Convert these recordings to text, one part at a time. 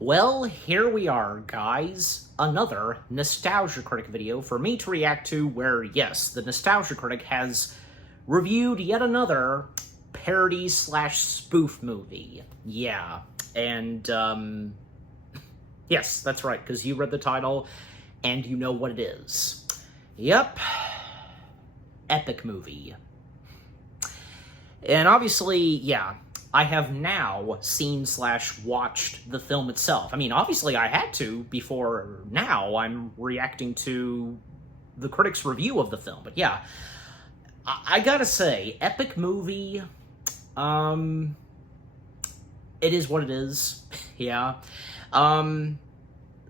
Well, here we are, guys. Another Nostalgia Critic video for me to react to where, yes, the Nostalgia Critic has reviewed yet another parody/spoof movie. Yeah, and, yes, that's right, because you read the title and you know what it is. Yep. Epic movie. And obviously, yeah, I have now seen/watched the film itself. I mean, obviously I had to before now I'm reacting to the critic's review of the film. But yeah, I gotta say, epic movie, it is what it is. Yeah.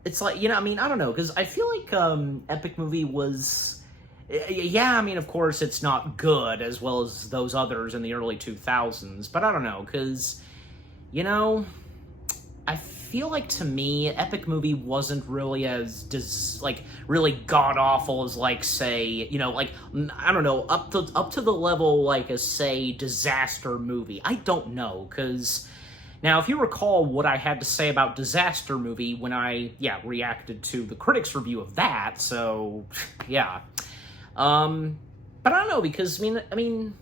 It's like, I mean, I don't know, because I feel like, epic movie was... Yeah, I mean, of course, it's not good as well as those others in the early 2000s, but I don't know, because, I feel like, to me, epic movie wasn't really as, really god-awful as, say, I don't know, up to the level, as, say, disaster movie. I don't know, because... Now, if you recall what I had to say about Disaster Movie when I, reacted to the critic's review of that, so, yeah... but I don't know, because, I mean,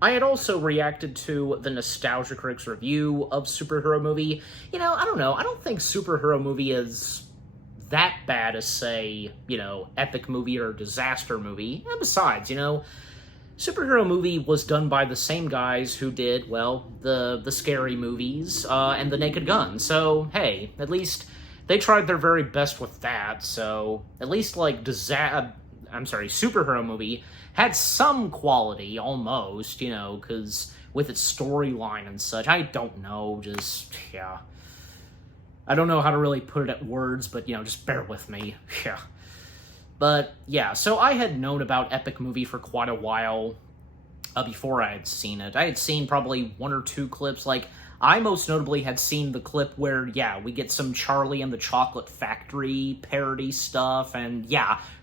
I had also reacted to the Nostalgia Critic's review of Superhero Movie. I don't know, I don't think Superhero Movie is that bad as, say, Epic Movie or Disaster Movie. And besides, Superhero Movie was done by the same guys who did, well, the Scary Movies, and The Naked Gun. So, hey, at least they tried their very best with that, so at least, Superhero Movie had some quality, almost, because with its storyline and such, I don't know, yeah. I don't know how to really put it at words, but, just bear with me, yeah. But, yeah, so I had known about Epic Movie for quite a while before I had seen it. I had seen probably one or two clips, I most notably had seen the clip where, we get some Charlie and the Chocolate Factory parody stuff, and,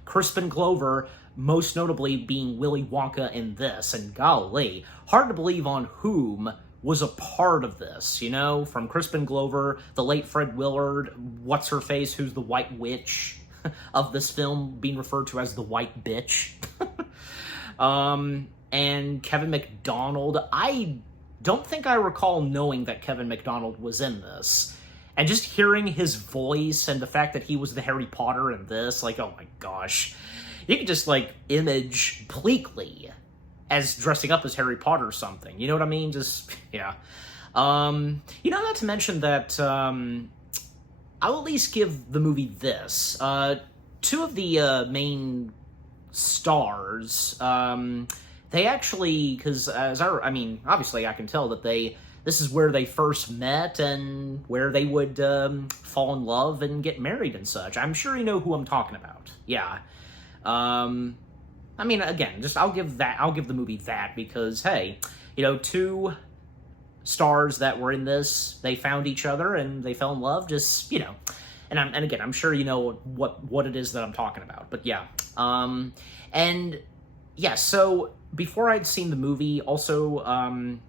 Crispin Glover, most notably being Willy Wonka in this, and golly, hard to believe on whom was a part of this, from Crispin Glover, the late Fred Willard, what's-her-face, who's the White Witch of this film, being referred to as the White Bitch, and Kevin McDonald. I don't think I recall knowing that Kevin McDonald was in this. And just hearing his voice and the fact that he was the Harry Potter in this, oh my gosh. You could just, image Pleakley as dressing up as Harry Potter or something. You know what I mean? Just, yeah. Not to mention that, I'll at least give the movie this. Two of the, main stars, they actually, because obviously I can tell that this is where they first met and where they would fall in love and get married and such. I'm sure you know who I'm talking about. Yeah. Again, I'll give the movie that because, hey, two stars that were in this, they found each other and they fell in love, and again, I'm sure you know what it is that I'm talking about. But yeah. So before I'd seen the movie, also,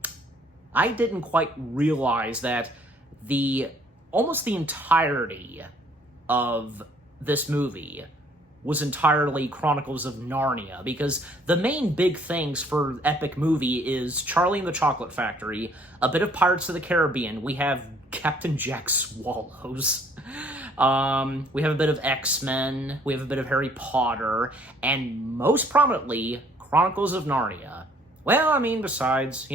I didn't quite realize that almost the entirety of this movie was entirely Chronicles of Narnia, because the main big things for Epic Movie is Charlie and the Chocolate Factory, a bit of Pirates of the Caribbean, we have Captain Jack Swallows, we have a bit of X-Men, we have a bit of Harry Potter, and most prominently, Chronicles of Narnia. Well, besides,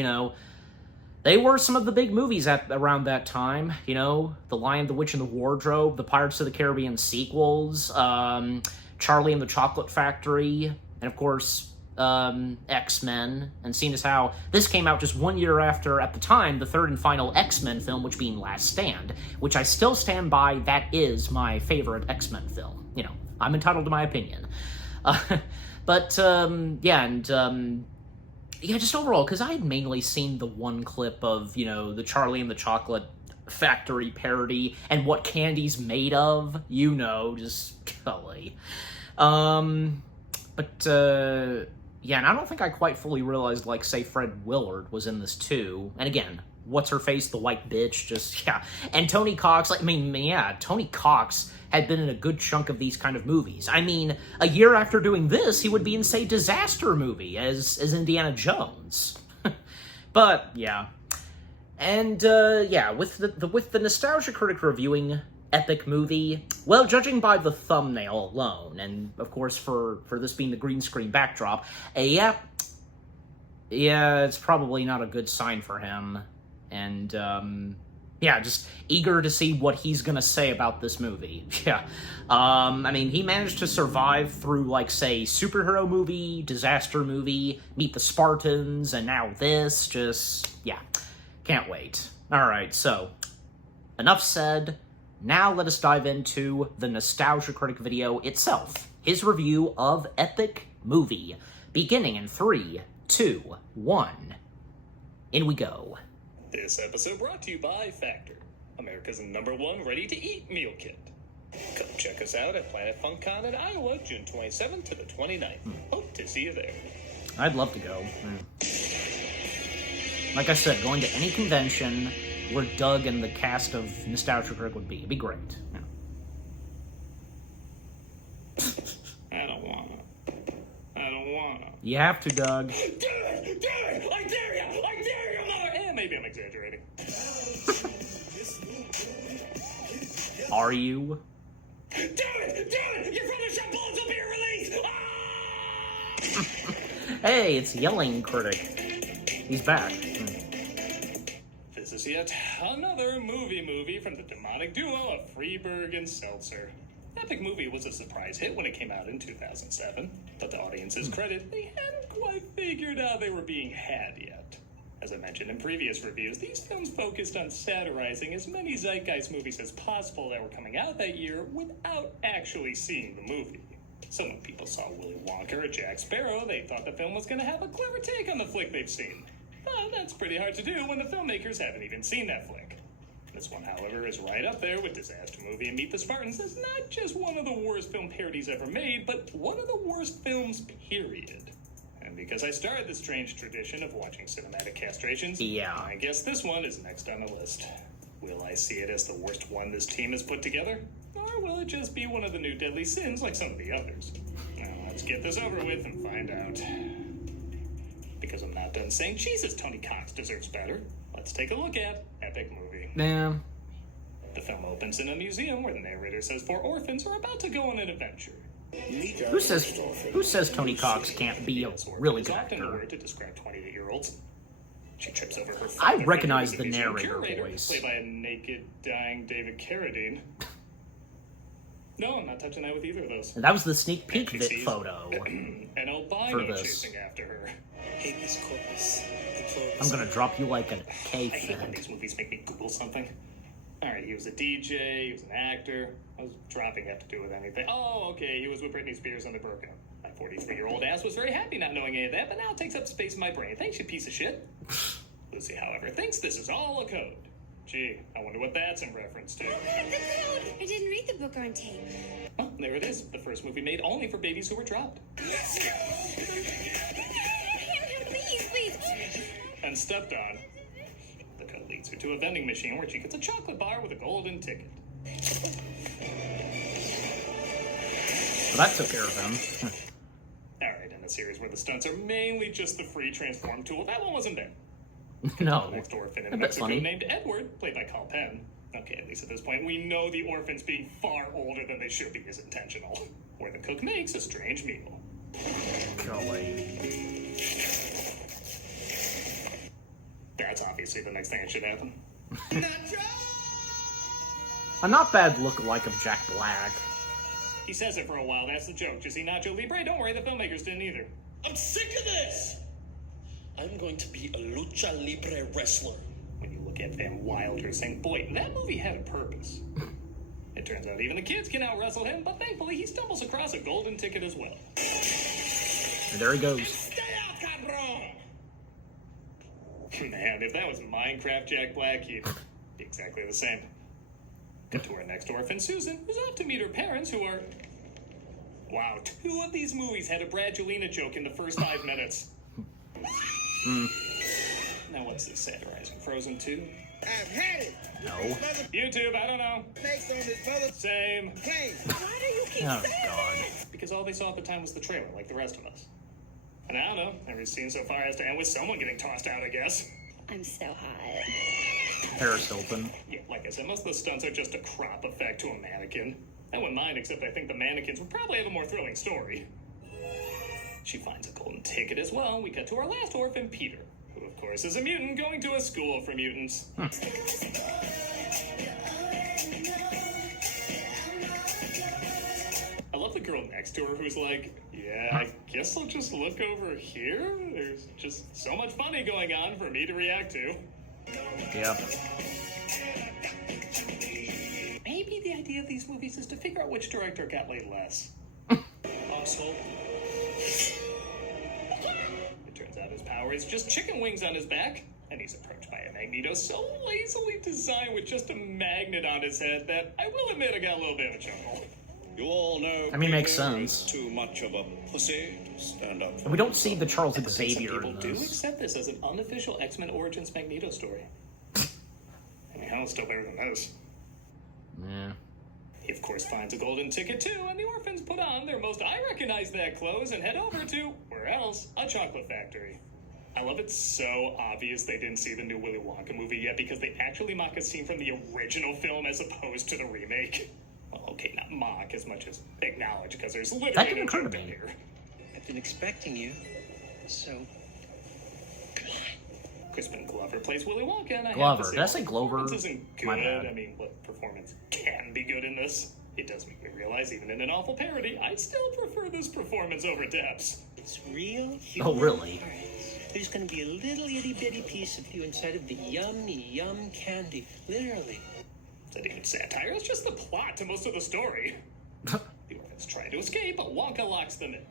they were some of the big movies around that time, The Lion, the Witch, and the Wardrobe, the Pirates of the Caribbean sequels, Charlie and the Chocolate Factory, and of course, X-Men, and seeing as how this came out just 1 year after, at the time, the third and final X-Men film, which being Last Stand, which I still stand by, that is my favorite X-Men film. I'm entitled to my opinion. Just overall, because I had mainly seen the one clip of, the Charlie and the Chocolate Factory parody and what candy's made of, just golly. And I don't think I quite fully realized, say, Fred Willard was in this too. And again, what's-her-face, the white bitch, just, yeah. And Tony Cox, like, I mean, yeah, Tony Cox had been in a good chunk of these kind of movies. I mean, a year after doing this, he would be in, say, Disaster movie as Indiana Jones. But, yeah. And, yeah, with the Nostalgia Critic reviewing epic movie, well, judging by the thumbnail alone, and, of course, for this being the green screen backdrop, yeah, it's probably not a good sign for him. And, yeah, just eager to see what he's gonna say about this movie. Yeah. I mean, he managed to survive through, like, say, superhero movie, disaster movie, Meet the Spartans, and now this. Just, yeah. Can't wait. Alright, so, enough said. Now let us dive into the Nostalgia Critic video itself. His review of Epic Movie. Beginning in 3, 2, 1. In we go. This episode brought to you by Factor, America's #1 ready-to-eat meal kit. Come check us out at Planet FunCon in Iowa, June 27th to the 29th. Hope to see you there. I'd love to go. Like I said, going to any convention where Doug and the cast of Nostalgia Critic would be. It'd be great. Yeah. I don't wanna. You have to, Doug. Do it! I dare you, mother! Maybe I'm exaggerating. Are you? Do it! Your brother shot bullets will be released! Hey, it's Yelling Critic. He's back. This is yet another movie from the demonic duo of Freeberg and Seltzer. Epic Movie was a surprise hit when it came out in 2007, but to audience's credit, they hadn't quite figured out they were being had yet. As I mentioned in previous reviews, these films focused on satirizing as many zeitgeist movies as possible that were coming out that year without actually seeing the movie. So when people saw Willy Wonka or Jack Sparrow, they thought the film was going to have a clever take on the flick they've seen. But that's pretty hard to do when the filmmakers haven't even seen that flick. This one, however, is right up there with Disaster Movie and Meet the Spartans as not just one of the worst film parodies ever made, but one of the worst films, period. And because I started the strange tradition of watching cinematic castrations, yeah, I guess this one is next on the list. Will I see it as the worst one this team has put together? Or will it just be one of the new deadly sins like some of the others? Now, let's get this over with and find out. Because I'm not done saying Jesus, Tony Cox deserves better. Let's take a look at Epic Movie. Yeah. The film opens in a museum where the narrator says 4 orphans are about to go on an adventure. Who says Tony Cox can't be a really good often a actor? word to describe 28-year-olds. She trips over her I father, recognize who the is a narrator curator, voice. played by a naked, dying David Carradine. No, I'm not touching that with either of those. That was the sneak peek And she sees photo. An albino chasing after her. Habeas corpus. I'm gonna drop you like a I cave hate when fan. these movies make me Google something. Alright, he was a DJ, he was an actor. What does dropping have to do with anything? Oh, okay, he was with Britney Spears on the burqa. My 43-year-old ass was very happy not knowing any of that, but now it takes up space in my brain. Thanks, you piece of shit. Lucy, however, thinks this is all a code. Gee, I wonder what that's in reference to. Oh, the code! I didn't read the book on tape. Oh, there it is. The first movie made only for babies who were dropped. Please. And stepped on. The code leads her to a vending machine where she gets a chocolate bar with a golden ticket. So that took care of him. Alright, in a series where the stunts are mainly just the free transform tool, that one wasn't bad. No. Next orphan in I bet Mexico funny. named Edward, played by Carl Penn. Okay, at least at this point, we know the orphans being far older than they should be is intentional. Where the cook makes a strange meal. Golly. That's obviously the next thing that should happen. A not bad look-alike of Jack Black. He says it for a while, that's the joke. You see Nacho Libre? Don't worry, the filmmakers didn't either. I'm sick of this! I'm going to be a lucha libre wrestler. When you look at Van Wilder saying, boy, that movie had a purpose. It turns out even the kids can out-wrestle him, but thankfully he stumbles across a golden ticket as well. And there he goes. Stay out, cabron! Man, if that was Minecraft Jack Black, he'd be exactly the same. Cut to our next orphan, Susan, who's off to meet her parents, who are... Wow, 2 of these movies had a Bradgelina joke in the first 5 minutes. Now what's this satirizing? Frozen 2? I've had it. No. YouTube, I don't know. Snakes on this mother Same. plane. Why do you keep Oh, saying God. Because all they saw at the time was the trailer, like the rest of us. And I don't know, every scene so far has to end with someone getting tossed out, I guess. I'm so hot. Paris Hilton. Yeah, like I said, most of the stunts are just a crop effect to a mannequin. I wouldn't mind, except I think the mannequins would probably have a more thrilling story. She finds a golden ticket as well. We cut to our last orphan, Peter, who of course is a mutant going to a school for mutants. I love the girl next to her who's like, yeah, I guess I'll just look over here. There's just so much funny going on for me to react to. Yeah. Maybe the idea of these movies is to figure out which director got laid less. Asshole. It turns out his power is just chicken wings on his back, and he's approached by a Magneto so lazily designed with just a magnet on his head that I will admit I got a little bit of a chuckle. You all know I mean, makes Peter sense. is too much of a pussy to stand up for. And we don't see the Charles Some Xavier people in do this. accept this as an unofficial X-Men Origins Magneto story. I mean, hell, it's still better than this. Yeah. He, of course, finds a golden ticket, too, and the orphans put on their most I-recognize-that clothes and head over to, where else, a chocolate factory. I love it so obvious they didn't see the new Willy Wonka movie yet because they actually mock a scene from the original film as opposed to the remake. Well, okay, not mock as much as acknowledge, because there's That literally didn't no occur to joke in me. here. I've been expecting you, so Crispin Glover plays Willy Wonka, and I Glover. have to Did I say Glover? Performance isn't My good. bad. I mean, what performance can be good in this? It does make me realize, even in an awful parody, I still prefer this performance over Depp's. it's real. Oh, really? All right. There's going to be a little itty bitty piece of you inside of the yummy yum candy, literally. Is that even satire? It's just the plot to most of the story. The orphans try to escape, but Wonka locks them in.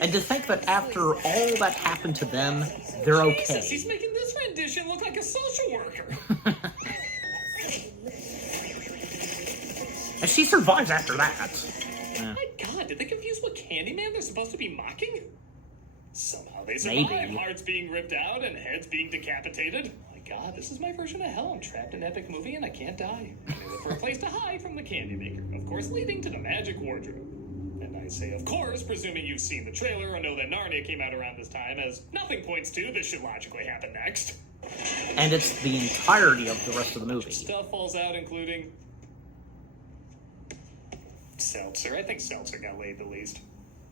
And to think that after all that happened to them, they're Jesus, he's okay. making this rendition look like a social worker. And she survives after that. Yeah. My God, did they confuse what Candyman they're supposed to be mocking? Somehow they survive. Maybe. Hearts being ripped out and heads being decapitated. My God, this is my version of hell. I'm trapped in an epic movie and I can't die. I look for a place to hide from the candy maker. Of course, leading to the magic wardrobe. And I say, of course, presuming you've seen the trailer or know that Narnia came out around this time, as nothing points to this should logically happen next. And it's the entirety of the rest of the movie. Stuff falls out, including Seltzer. I think Seltzer got laid the least.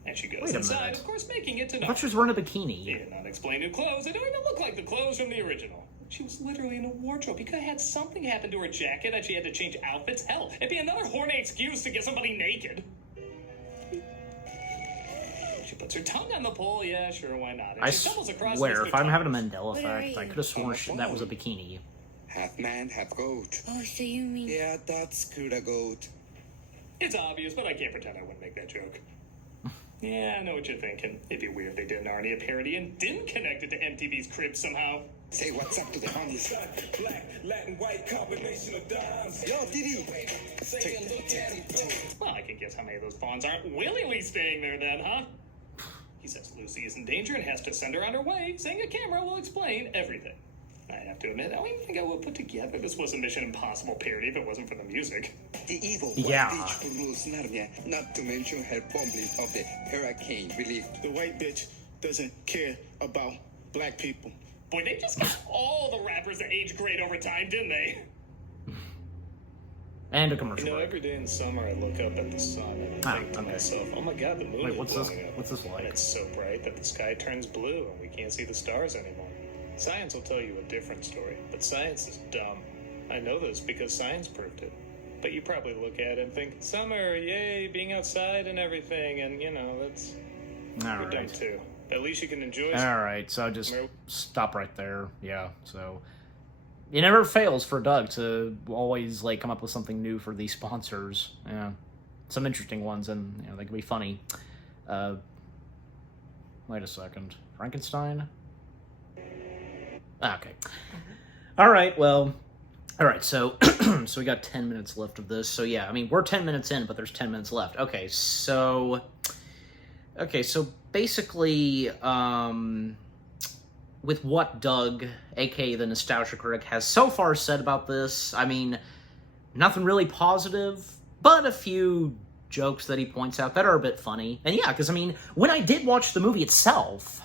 And she goes Wait a inside, minute. of course, making it to I know. thought she was wearing a bikini. In unexplained new clothes, they don't even look like the clothes from the original. She was literally in a wardrobe. He could have had something happen to her jacket that she had to change outfits. Hell, it'd be another horny excuse to get somebody naked. She puts her tongue on the pole. Yeah, sure, why not? And I she stumbles across swear, Mr. if I'm having a Thomas. Mandela Where are effect, I you? could have sworn that was a bikini. Half man, half goat. Oh, so you mean... Yeah, that's could a goat. It's obvious, but I can't pretend I wouldn't make that joke. Yeah, I know what you're thinking. It'd be weird if they did an Narnia parody and didn't connect it to MTV's Crib somehow. Say what's up to the homies. Black, Latin, white combination of dimes. Yo, Diddy. Well, I can guess how many of those pawns aren't willingly staying there then, huh? He says Lucy is in danger and has to send her on her way, saying a camera will explain everything. I have to admit, I don't even think I would put together this was a Mission Impossible parody if it wasn't for the music. The evil Yeah. white bitch who rules Narnia, not to mention her bumbling of the hurricane relief. The white bitch doesn't care about black people. Boy, they just got all the rappers that age great over time, didn't they? And a commercial You know, break. every day in summer I look up at the sun and I think to okay. myself, oh my God, the moon Wait, is what's this? blowing up. What's this And like? it's so bright that the sky turns blue and we can't see the stars anymore. Science will tell you a different story, but science is dumb. I know this because science proved it. But you probably look at it and think, summer, yay, being outside and everything, and you know, that's All you're dumb right. too. At least you can enjoy All right, so just stop right there. Yeah, so it never fails for Doug to always like come up with something new for these sponsors. Yeah, some interesting ones, and you know they can be funny. Wait a second, Frankenstein. Okay. All right. Well. All right. So so we got 10 minutes left of this. So yeah, I mean we're 10 minutes in, but there's 10 minutes left. Okay. So basically, with what Doug, aka the Nostalgia Critic, has so far said about this, I mean, nothing really positive, but a few jokes that he points out that are a bit funny. And yeah, because, I mean, when I did watch the movie itself,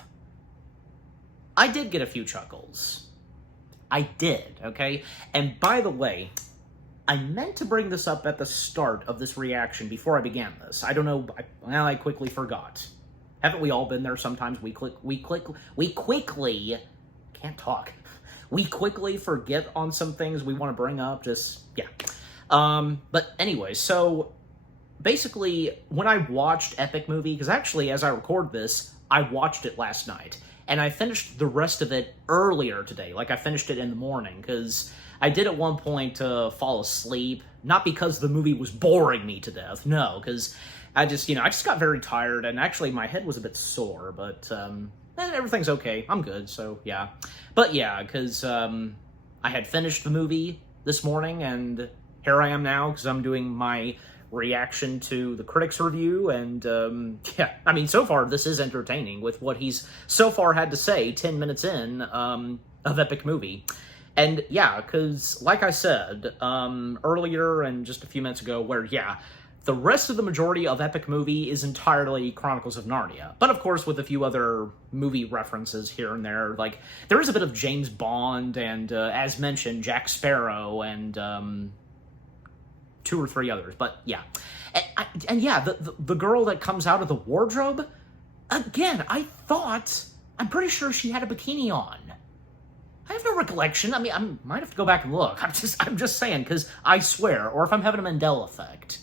I did get a few chuckles. I did, okay? And by the way, I meant to bring this up at the start of this reaction before I began this. I don't know, I quickly forgot. Haven't we all been there sometimes? We quickly can't talk. We quickly forget on some things we want to bring up, just, yeah. But anyway, so basically, when I watched Epic Movie, because actually, as I record this, I watched it last night, and I finished the rest of it earlier today. Like, I finished it in the morning, because I did at one point fall asleep, not because the movie was boring me to death, no, because I just got very tired, and actually my head was a bit sore, but everything's okay. I'm good, so yeah. But yeah, because I had finished the movie this morning, and here I am now, because I'm doing my reaction to the Critic's review, and yeah, I mean, so far this is entertaining with what he's so far had to say 10 minutes in of Epic Movie. And yeah, because like I said earlier and just a few minutes ago, where yeah, the rest of the majority of Epic Movie is entirely Chronicles of Narnia. But of course, with a few other movie references here and there. Like, there is a bit of James Bond and, as mentioned, Jack Sparrow and 2 or 3 others. But yeah. And yeah, the girl that comes out of the wardrobe, again, I'm pretty sure she had a bikini on. I have no recollection. I mean, I might have to go back and look. I'm just saying, because I swear, or if I'm having a Mandela effect.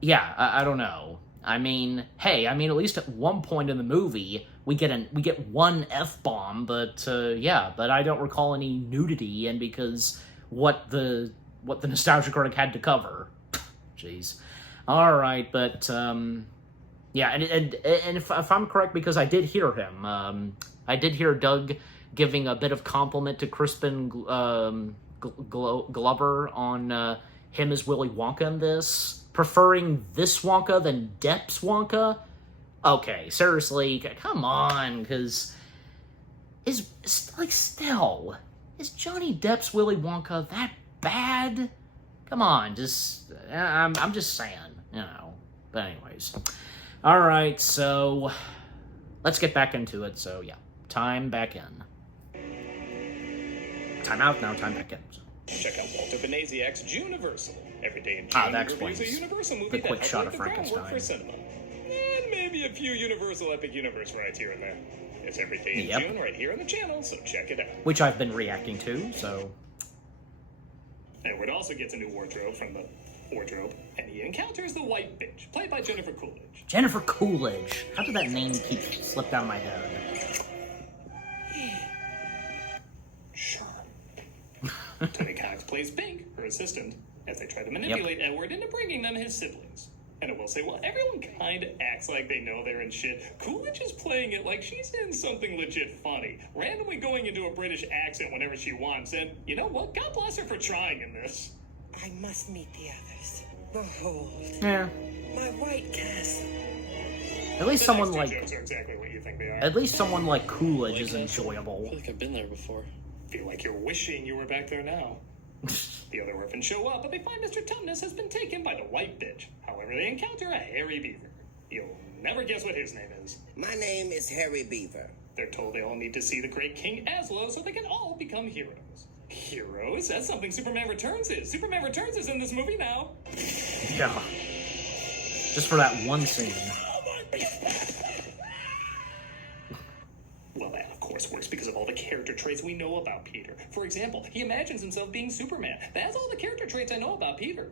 Yeah, I don't know. I mean, hey, at least at one point in the movie, we get one F-bomb, but yeah, but I don't recall any nudity, and because what the Nostalgia Critic had to cover. Jeez. All right, but yeah, and if I'm correct, because I did hear him, I did hear Doug giving a bit of compliment to Crispin Glover on him as Willy Wonka in this, preferring this Wonka than Depp's Wonka. Okay, seriously, come on, because is Johnny Depp's Willy Wonka that bad? Come on, I'm just saying, But anyways, all right, so let's get back into it. So yeah, time back in. Time out now, time back in. So. Check out Walter Benaziac's Juniversal. Every day in June, that reviews a Universal movie the quick that shot helped of lay the groundwork Frankenstein. for cinema. And maybe a few Universal Epic Universe rides here and there. It's every day in June right here on the channel, so check it out. Which I've been reacting to, so... Edward also gets a new wardrobe from the wardrobe, and he encounters the White Bitch, played by Jennifer Coolidge. Jennifer Coolidge. How did that name keep slipped out of my head? Sure. Tony Cox plays Pink, her assistant, as they try to manipulate Edward into bringing them his siblings. And I will say, well, everyone kind of acts like they know they're in shit. Coolidge is playing it like she's in something legit funny, randomly going into a British accent whenever she wants. And you know what? God bless her for trying in this. I must meet the others. Behold, Yeah. my white castle. At least The someone next two like... jokes are exactly what you think they are. At least someone like Coolidge is I enjoyable. feel like I've been there before. Feel like you're wishing you were back there now. The other orphans show up, but they find Mr. Tumnus has been taken by the White Bitch. However, they encounter a hairy beaver. You'll never guess what his name is. My name is Harry Beaver. They're told they all need to see the great King Aslo so they can all become heroes. Heroes? That's something Superman Returns is. Superman Returns is in this movie now. Yeah. Just for that one scene. Well, that of course works because of all the character traits we know about Peter. For example, he imagines himself being Superman. That's all the character traits I know about Peter.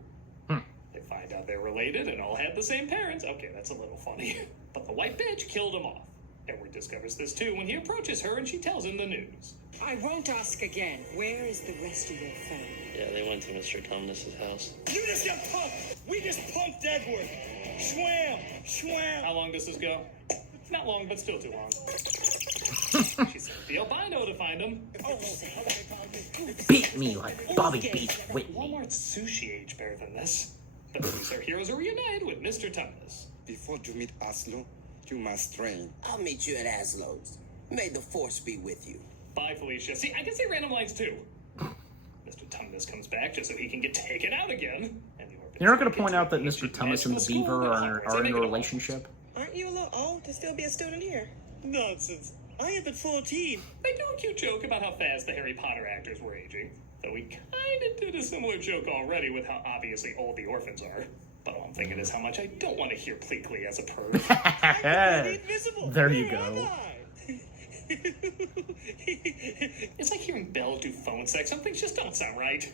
They find out they're related and all had the same parents. Okay, that's a little funny. But the White Bitch killed him off. Edward discovers this too when he approaches her and she tells him the news. I won't ask again. Where is the rest of your family? Yeah, they went to Mr. Tumnus' house. You just got pumped. We just pumped Edward. Schwam, schwam. How long does this go? Not long, but still too long. She sent the albino to find him. Beat me like Bobby beat Whitney. Walmart's sushi age better than this. The police are heroes are reunited with Mr. Tumnus. Before you meet Aslo, You must train. I'll meet you at Aslo's. May the force be with you. Bye, Felicia. See, I can say random lines too. Mr. Tumnus comes back just so he can get taken out again. And the orphans You're not going to get point out that taken Mr. to Tumnus and the medical Beaver school, are but in a they relationship? Aren't you a little old to still be a student here? Nonsense. I am but 14. They do a cute joke about how fast the Harry Potter actors were aging. Though we kind of did a similar joke already with how obviously old the orphans are. But all I'm thinking is how much I don't want to hear Pleakley as a perv. Invisible. There you Where am go. I? It's like hearing Belle do phone sex. Some things just don't sound right.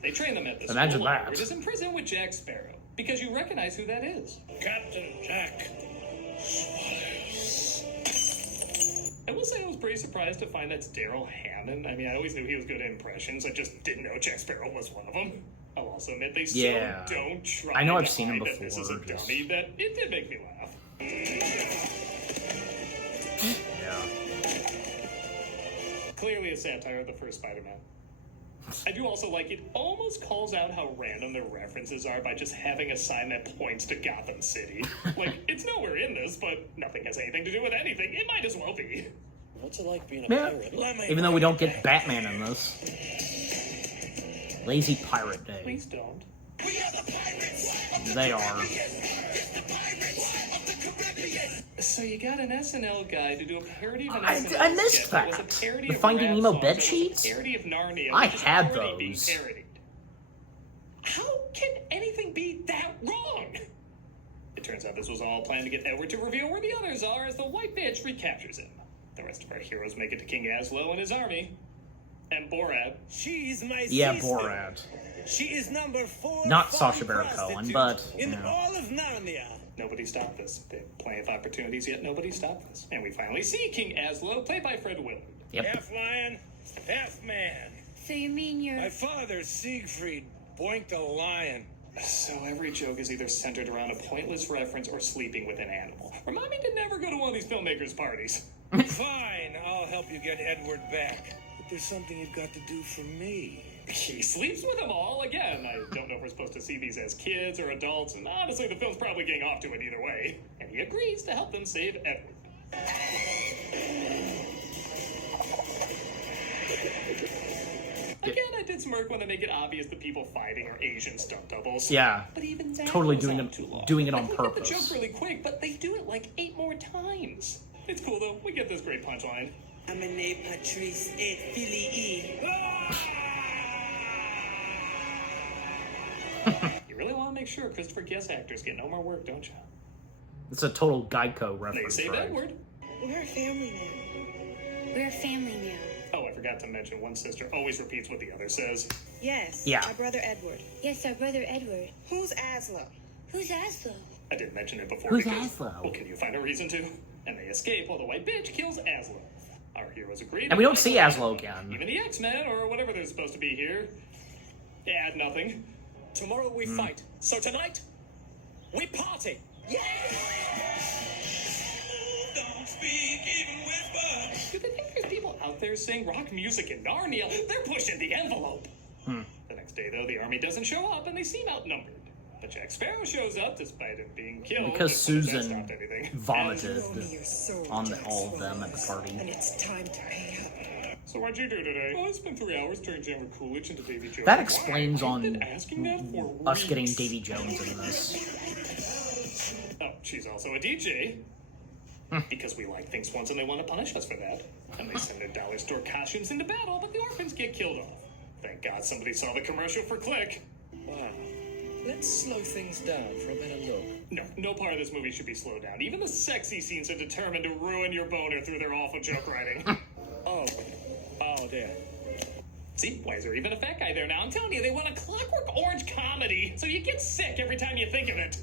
They train them at the Imagine school. that. Edward is in prison with Jack Sparrow because you recognize who that is. Captain Jack. I will say I was pretty surprised to find that's Daryl Hammond. I mean, I always knew he was good at impressions. I just didn't know Jack Sparrow was one of them. I'll also admit they Yeah. so don't try. I know to I've seen him hide that This is a before, just- dummy that it did make me laugh. Yeah. Clearly a satire of the first Spider-Man. I do also like it almost calls out how random their references are by just having a sign that points to Gotham City. Like, it's nowhere in this, but nothing has anything to do with anything. It might as well be. What's it like being a Yeah. pirate? Even though we don't get Batman in this. Lazy Pirate Day. Please don't. They are. So you got an SNL guy to do a parody of an I SNL missed skit that was that. a parody The of Finding rap Nemo songs bed that was sheets? a parody of Narnia, I which is had already being those. parodied. How can anything be that wrong? It turns out this was all planned to get Edward to reveal where the others are as the white bitch recaptures him. The rest of our heroes make it to King Aslo and his army. And Borat. She's my Yeah, sister. Borat. She is number 4. Not foreign Sacha Baron Cohen, prostitute but, in you know. all of Narnia. Nobody stopped this. They had plenty of opportunities, yet nobody stopped this. And we finally see King Aslo, played by Fred Willard. Yep. Half lion, half man. So you mean you're... My father, Siegfried, boinked a lion. So every joke is either centered around a pointless reference or sleeping with an animal. Remind me to never go to one of these filmmakers' parties. Fine, I'll help you get Edward back. But there's something you've got to do for me. He sleeps with them all again. I don't know if we're supposed to see these as kids or adults, and honestly, the film's probably getting off to it either way. And he agrees to help them save Edward. Again, I did smirk when they make it obvious the people fighting are Asian stunt doubles. Yeah. But even that Totally goes doing on it- too long. doing it on I think we get purpose. the joke really quick, but they do it like 8 more times. It's cool though. We get this great punchline. Amene Patrice et Filii. You really want to make sure Christopher Guest actors get no more work, don't you? It's a total Geico They reference, saved right? Edward. We're a family now. We're a family now. Oh, I forgot to mention one sister always repeats what the other says. Yes. Yeah. Our brother Edward. Yes, our brother Edward. Who's Aslo? Who's Aslo? I didn't mention it before Who's because, Aslo? well, can you find a reason to? And they escape while the white bitch kills Aslo. Our heroes agree. And we don't see Aslo again. Even the X-Men or whatever they're supposed to be here. Add nothing. Tomorrow we fight. So tonight, we party. Don't speak, even whisper. Do they think there's people out there saying rock music in Narnia? They're pushing the envelope. The next day, though, the army doesn't show up and they seem outnumbered. But Jack Sparrow shows up despite him being killed. Because but that Susan stopped everything. vomited Show me your sword, on Jack all of Sparrow. them at the party. And it's time to pay up. So what'd you do today? Oh, I spent 3 hours turning Jammer Coolidge into Davy Jones. That explains Why? on I've been asking that for us getting weeks. Davy Jones in this. Oh, she's also a DJ. Because we like things once and they want to punish us for that. And they send their dollar store costumes into battle, but the orphans get killed off. Thank God somebody saw the commercial for Click. Wow. Let's slow things down for a better look. No part of this movie should be slowed down. Even the sexy scenes are determined to ruin your boner through their awful joke writing. Oh dear. See, why is there even a fat guy there now? I'm telling you, they want a Clockwork Orange comedy, so you get sick every time you think of it.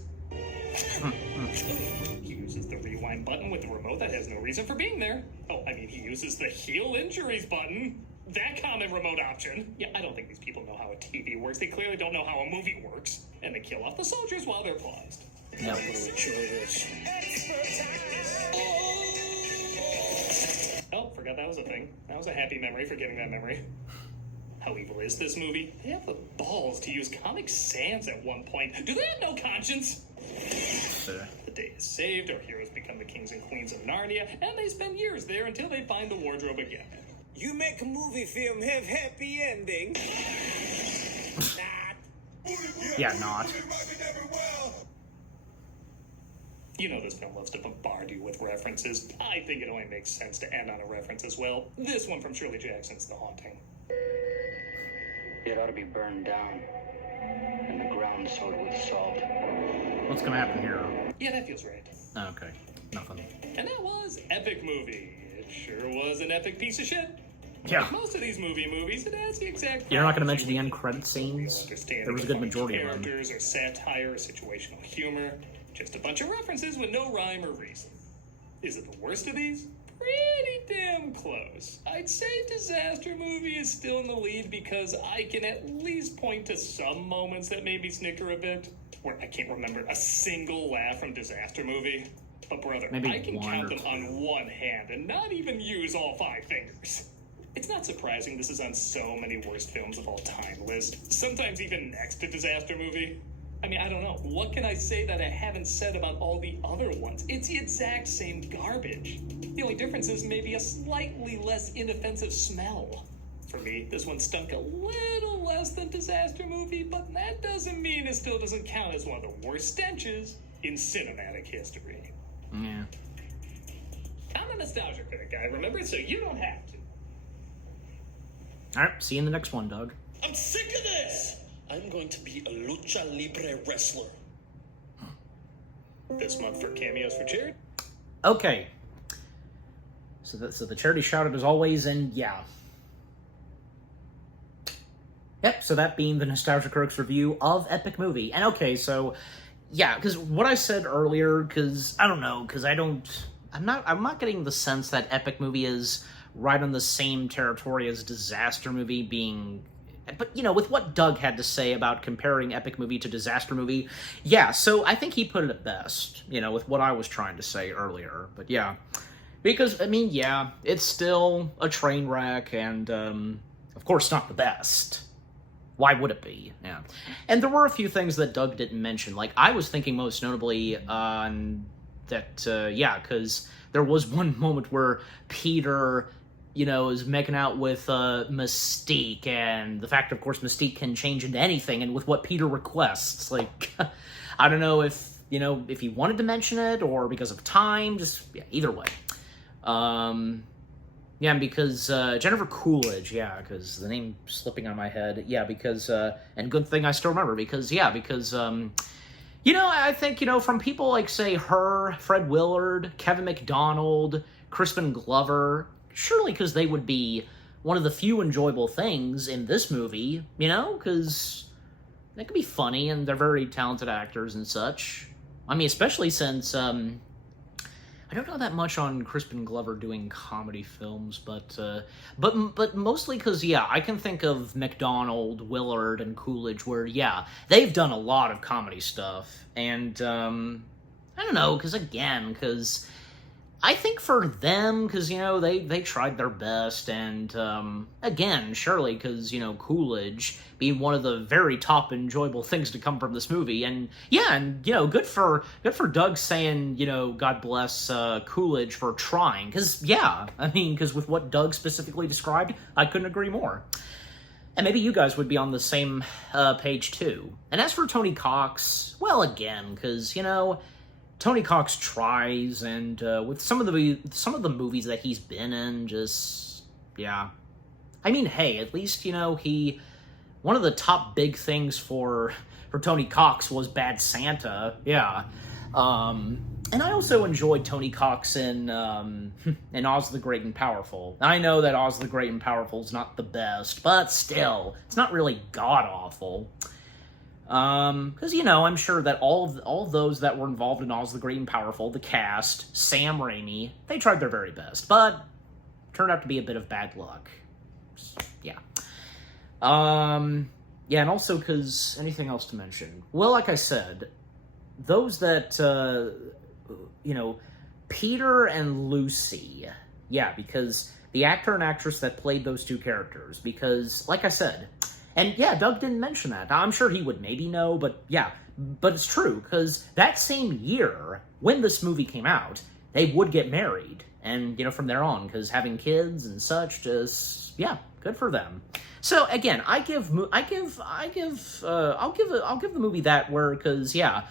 He uses the rewind button with the remote that has no reason for being there. Oh, I mean, he uses the heal injuries button. That common remote option. Yeah, I don't think these people know how a TV works. They clearly don't know how a movie works. And they kill off the soldiers while they're paused. Yep. Enjoy this. Oh, forgot that was a thing. That was a happy memory for getting that memory. How evil is this movie? They have the balls to use Comic Sans at one point. Do they have no conscience? Sure. The day is saved, our heroes become the kings and queens of Narnia, and they spend years there until they find the wardrobe again. You make a movie film have happy ending. Yeah, not. You know this film loves to bombard you with references. I think it only makes sense to end on a reference as well. This one from Shirley Jackson's The Haunting. It ought to be burned down, and the ground sowed with salt. What's gonna happen here? Yeah, that feels right. Oh, okay, nothing. And that was Epic Movie. It sure was an epic piece of shit. Yeah. Like most of these movies, it has the exact... You're not gonna mention the end credit scenes? There was a good majority of them. Characters or satire or situational humor. Just a bunch of references with no rhyme or reason. Is it the worst of these? Pretty damn close. I'd say Disaster Movie is still in the lead because I can at least point to some moments that made me snicker a bit, where I can't remember a single laugh from Disaster Movie. But brother, maybe I can count them two. on one hand and not even use all 5 fingers. It's not surprising this is on so many worst films of all time lists, sometimes even next to Disaster Movie. I mean, I don't know. What can I say that I haven't said about all the other ones? It's the exact same garbage. The only difference is maybe a slightly less inoffensive smell. For me, this one stunk a little less than Disaster Movie, but that doesn't mean it still doesn't count as one of the worst stenches in cinematic history. Yeah. I'm a nostalgia critic guy, remember? So you don't have to. Alright, see you in the next one, Doug. I'm sick of this! I'm going to be a lucha libre wrestler. This month for cameos for charity. Okay. So the charity shouted as always, and yeah. Yep, so that being the Nostalgia Critics review of Epic Movie. And okay, so yeah, because what I said earlier, because I don't know, because I'm not getting the sense that Epic Movie is right on the same territory as Disaster Movie being... But, you know, with what Doug had to say about comparing Epic Movie to Disaster Movie, yeah, so I think he put it at best, you know, with what I was trying to say earlier. But, yeah, because, I mean, yeah, it's still a train wreck, and, of course, not the best. Why would it be? Yeah. And there were a few things that Doug didn't mention. Like, I was thinking most notably on that, yeah, because there was one moment where Peter... you know, is making out with Mystique, and the fact, of course, Mystique can change into anything, and with what Peter requests. Like, I don't know if, you know, if he wanted to mention it, or because of time, just, yeah, either way. Yeah, and because Jennifer Coolidge, yeah, because the name slipping on my head, yeah, because, and good thing I still remember, because, yeah, because, you know, I think, you know, from people like, say, her, Fred Willard, Kevin McDonald, Crispin Glover... surely because they would be one of the few enjoyable things in this movie, you know? Because they could be funny, and they're very talented actors and such. I mean, especially since, I don't know that much on Crispin Glover doing comedy films, but mostly because, yeah, I can think of McDonald, Willard, and Coolidge where, yeah, they've done a lot of comedy stuff. And, I don't know, because I think for them, because, you know, they tried their best, and, again, surely, because, you know, Coolidge being one of the very top enjoyable things to come from this movie, and, yeah, and, you know, good for Doug saying, you know, God bless, Coolidge for trying, because, yeah, I mean, because with what Doug specifically described, I couldn't agree more. And maybe you guys would be on the same, page, too. And as for Tony Cox, well, again, because, you know... Tony Cox tries, and with some of the movies that he's been in, just, yeah. I mean, hey, at least, you know, one of the top big things for Tony Cox was Bad Santa, yeah. And I also enjoyed Tony Cox in Oz the Great and Powerful. I know that Oz the Great and Powerful is not the best, but still, it's not really god-awful. Because, you know, I'm sure that all those that were involved in Oz the Great and Powerful, the cast, Sam Raimi, they tried their very best, but turned out to be a bit of bad luck. Yeah. Yeah, and also because, anything else to mention? Well, like I said, those that, you know, Peter and Lucy, yeah, because the actor and actress that played those two characters, because, like I said... And yeah, Doug didn't mention that. I'm sure he would maybe know, but yeah, But it's true, because that same year, when this movie came out, they would get married. And, from there on, because having kids and such, just, yeah, good for them. So, again, I'll give the movie that where, because, yeah,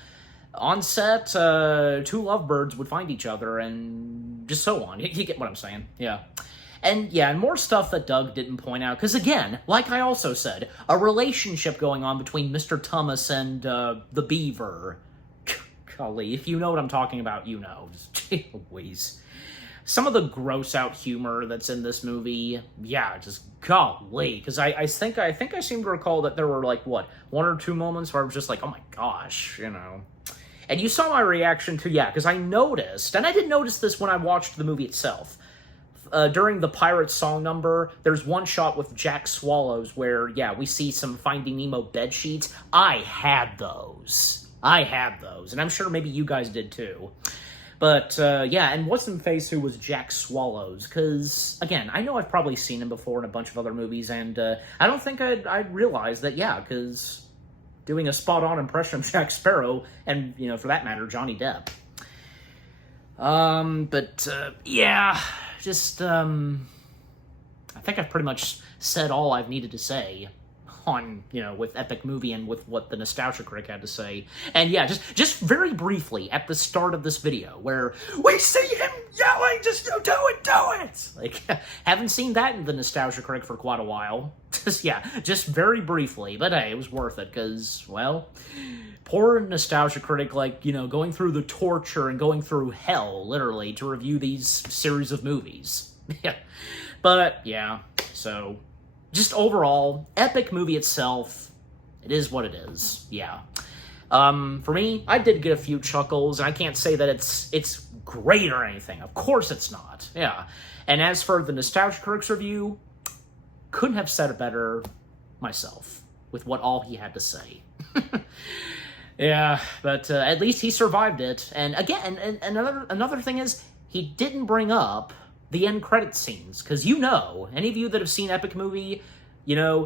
on set, two lovebirds would find each other, and just so on. You get what I'm saying, yeah. And, yeah, and more stuff that Doug didn't point out, because, again, like I also said, a relationship going on between Mr. Thomas and, the beaver. Golly, if you know what I'm talking about, you know. Just, always. Some of the gross-out humor that's in this movie, yeah, just golly. Because I think I seem to recall that there were, like, what, 1 or 2 moments where I was just like, oh my gosh, And you saw my reaction to, yeah, because I noticed, and I didn't notice this when I watched the movie itself. During the Pirate song number, there's one shot with Jack Swallows where, yeah, we see some Finding Nemo bed sheets. I had those. And I'm sure maybe you guys did too. But, yeah, and what's-in-face who was Jack Swallows? Because, again, I know I've probably seen him before in a bunch of other movies, and I don't think I'd realize that, yeah, because doing a spot-on impression of Jack Sparrow, and, for that matter, Johnny Depp. Yeah, just, I think I've pretty much said all I've needed to say on, with Epic Movie and with what the Nostalgia Critic had to say. And yeah, just very briefly at the start of this video, where we see him yelling, just do it! Like, haven't seen that in the Nostalgia Critic for quite a while. Just very briefly, but hey, it was worth it, because, well, poor Nostalgia Critic, like, going through the torture and going through hell, literally, to review these series of movies. Yeah. But, yeah, so just overall, Epic Movie itself, it is what it is, yeah. For me, I did get a few chuckles, and I can't say that it's great or anything. Of course it's not, yeah. And as for the Nostalgia Critic's review, couldn't have said it better myself, with what all he had to say. Yeah, but at least he survived it. And again, and another thing is, he didn't bring up the end credit scenes, because any of you that have seen Epic Movie,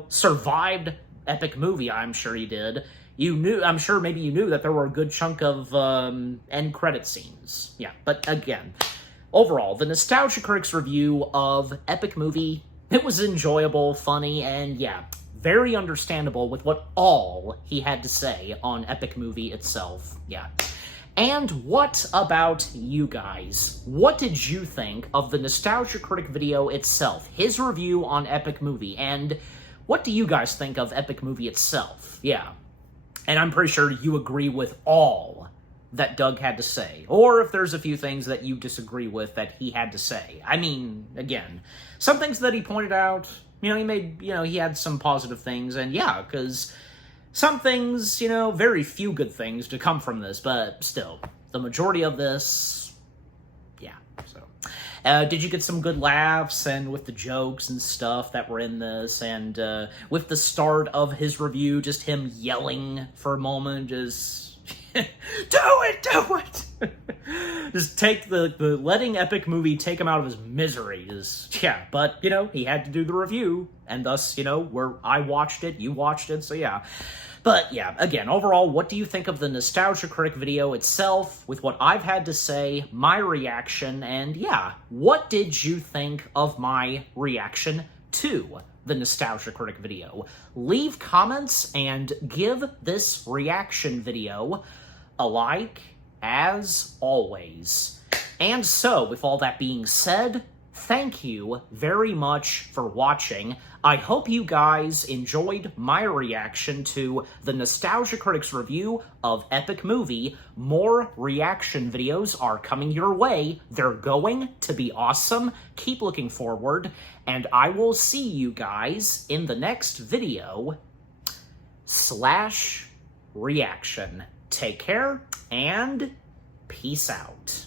survived Epic Movie, I'm sure you did, I'm sure maybe you knew that there were a good chunk of end credit scenes. Yeah, but again, overall, the Nostalgia Critic's review of Epic Movie, it was enjoyable, funny, and yeah, very understandable with what all he had to say on Epic Movie itself, yeah. And what about you guys? What did you think of the Nostalgia Critic video itself, his review on Epic Movie, and what do you guys think of Epic Movie itself? Yeah. And I'm pretty sure you agree with all that Doug had to say, or if there's a few things that you disagree with that he had to say. I mean, again, some things that he pointed out, he had some positive things, and yeah, because some things, very few good things to come from this, but still, the majority of this, yeah, so. Did you get some good laughs, and with the jokes and stuff that were in this, and with the start of his review, just him yelling for a moment, just, do it! Just take the letting Epic Movie take him out of his misery, yeah, but, he had to do the review, and thus, where I watched it, you watched it, so yeah. But yeah, again, overall, what do you think of the Nostalgia Critic video itself, with what I've had to say, my reaction, and yeah, what did you think of my reaction to the Nostalgia Critic video? Leave comments and give this reaction video a like, as always. And so, with all that being said, thank you very much for watching. I hope you guys enjoyed my reaction to the Nostalgia Critic's review of Epic Movie. More reaction videos are coming your way. They're going to be awesome. Keep looking forward, and I will see you guys in the next video /reaction. Take care, and peace out.